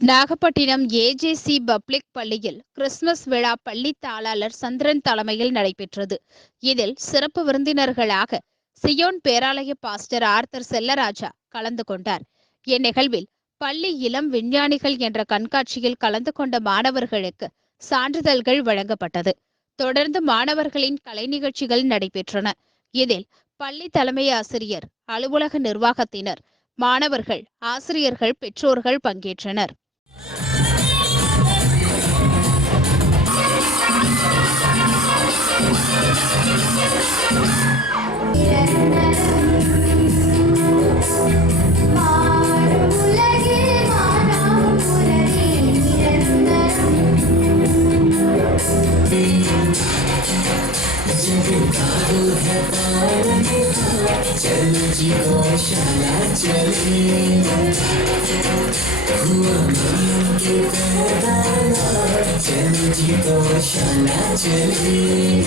Nagapattinam AJC public பள்ளியில் Christmas விழா பள்ளி தாளாளர் சந்திரன் தலைமையில் நடைபெற்றது. இதில் சிறப்பு விருந்தினர்களாக சியோன் பேராலய பாஸ்டர் ஆர்த்தர் செல்லராஜா கலந்து கொண்டார். இந்நிகழ்வில் பள்ளி இளம் விஞ்ஞானிகள் என்ற கண்காட்சியில் கலந்து கொண்ட மாணவர்களுக்கு சான்றிதழ்கள் வழங்கப்பட்டது. தொடர்ந்து மாணவர்களின் கலை நிகழ்ச்சிகள் நடைபெற்றன. இதில் பள்ளி தலைமை ஆசிரியர், அலுவலக நிர்வாகத்தினர், மாணவர்கள், ஆசிரியர்கள், பெற்றோர்கள் பங்கேற்றனர். चल जी गौशाला चले